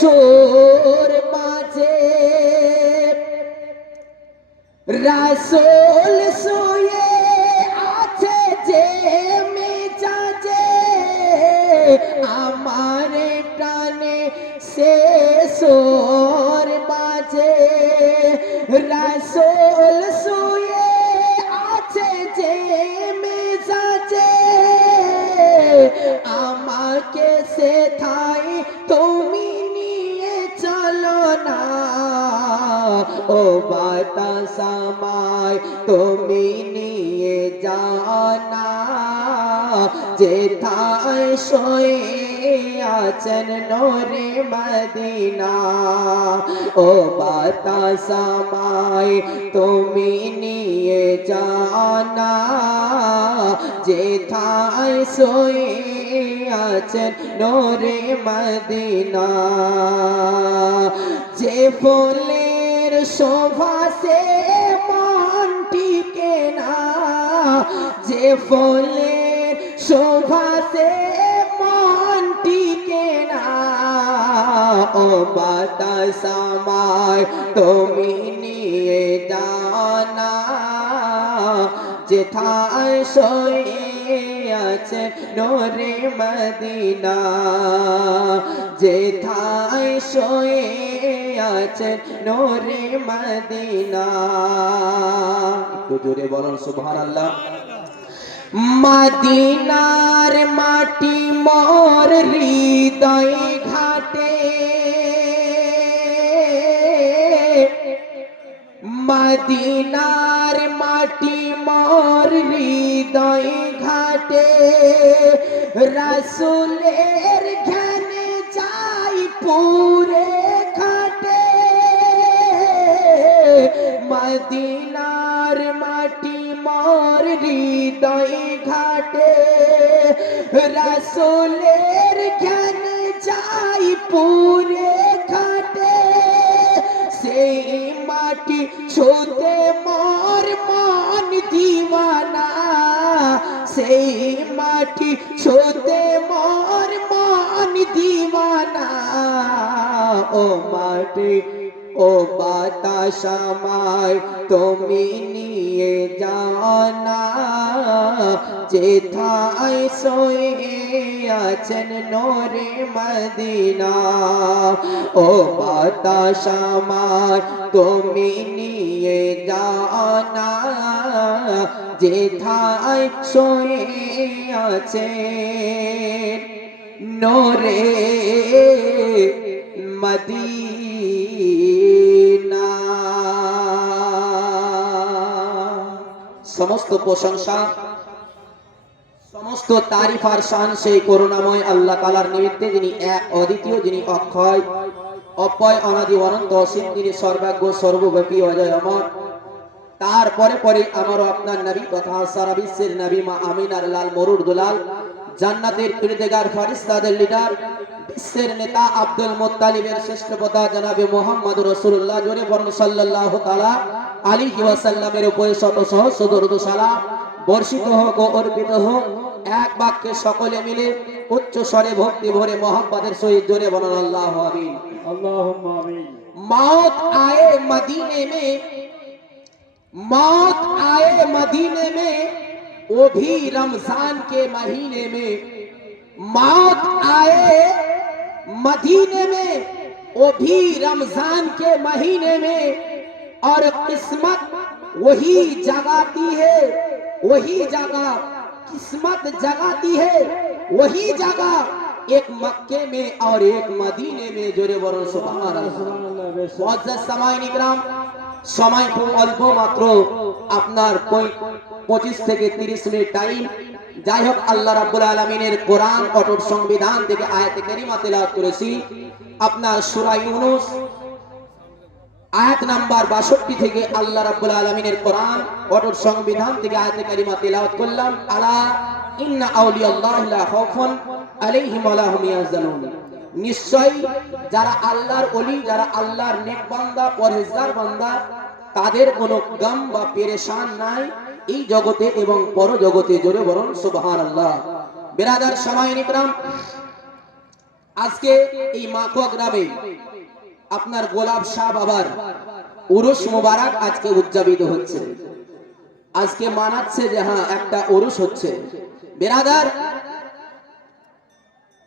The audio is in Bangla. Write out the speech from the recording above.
সুর বাজে রাসূল শুয়ে আছে যে মেজাজে আমার প্রাণে সে সুর বাজে রাসূল শুয়ে আছে যে মেজাজে আমাকে সেথায় তুমি নিয়ে চলো না ও বাতাস আমায় তুমি নিয়ে যাও না যেথায় শুয়ে আছেন নূরে মদিনা ও বাতাস আমায় তুমি নিয়ে যাও না যেথায় শুয়ে আছেন নূরে মদিনা যে ফুলের শোভা সে মন টিকে না যে ফুলের শোভা সে মন টিকে না ও বাতাস আমায় তুমি নিয়ে যাও না যেথায় শুয়ে আছে নূরে মদিনা যেথায় শুয়ে আছে নূরে মদিনা একটু জোরে বলুন সুবহানাল্লাহ মদিনার মাটি মোর হৃদয় ঘাটে মদিনার মাটি মোর হৃদয় ঘাটে রাসূলের জ্ঞানে যাই পুরে ঘাটে মদিনার মাটি মোর হৃদয় ঘাটে রাসূলের জ্ঞানে যাই পুরে ঘাটে সেই মাটি ছুতে মোর মন দিওয়ানা সেই মাটি ছুতে মোর মন দিওয়ানা ও মাটি ও বাতাস আমায় তুমি নিয়ে যাও না যেথায় শুয়ে আছেন নূরে মদিনা ও বাতাস আমায় তুমি নিয়ে যাও না যেথায় শুয়ে আছেন নূরে মদিনা সমস্ত প্রশংসা সমস্ত তারিফ আর শান সেই করুণাময় আল্লাহ তাআলার নিমিত্তে যিনি এক অদ্বিতীয় যিনি অক্ষয় অপয় অনাদি অনন্ত অসীম যিনি সর্বজ্ঞ সর্বব্যাপী অজয় অমর তারপরে পরে আমার আপনার নবী তথা সারা বিশ্বের নবী মা আমিনার লাল মরুর দুলাল জান্নাতের ফেরেশতাদের ফেরেশতাদের লিডার বিশ্বের নেতা আব্দুল মুত্তালিবের শ্রেষ্ঠ পিতা জনাবে মুহাম্মদ রাসূলুল্লাহ জোরে বলেন সাল্লাল্লাহু তাআলা আলাইহি ওয়াসাল্লামের উপরে শত সহস্র দরুদ ও সালাম বর্ষিত হোক ও অর্পিত হোক এক বাক্যে সকলে মিলে উচ্চ স্বরে ভক্তি ভরে মুহাম্মদের সহিত জোরে বলেন আল্লাহু আমিন अल्लाहुम्मा आमीन। मौत आए मदीने में मौत आए मदीने में वो भी रमजान के महीने में मौत आए मदीने में वो भी रमजान के महीने में और किस्मत वही जगाती है वही जगह किस्मत जगाती है वही जगह एक मक्के में और एक मदीने में जोरे बरन सुभान अल्लाह मुअज्जज सामाईन इकराम समय খুব অল্প মাত্র আপনার 25 থেকে 30 মিনিট টাইম যাই হোক আল্লাহ রাব্বুল আলামিনের কোরআন অটুট সংবিধান থেকে আয়াতে কারিমা তেলাওয়াত করেছি আপনার সূরা ইউনূস আয়াত নাম্বার 62 থেকে আল্লাহ রাব্বুল আলামিনের কোরআন অটুট সংবিধান থেকে আয়াতে কারিমা তেলাওয়াত করলাম আলা ইন্না আউলিয়াল্লাহি লা খাউফুন আলাইহিম ওয়া লা হুম ইয়াহজানুন নিশ্চয় যারা আল্লাহর ওলি যারা আল্লাহর নেক বান্দা পরহেজগার বান্দা তাদের কোনো গম বা পেরেশান নাই এই জগতে এবং পরজগতে জোরে বলুন সুবহানাল্লাহ বিরাদার সামাইন ইকরাম আজকে এই মাকুয়া গ্রামে আপনার গোলাপ শাহ বাবার উরুস মোবারক আজকে উদযাপিত হচ্ছে। আজকে মানাচ্ছে যে হ্যাঁ একটা উরুস হচ্ছে। বেরাদার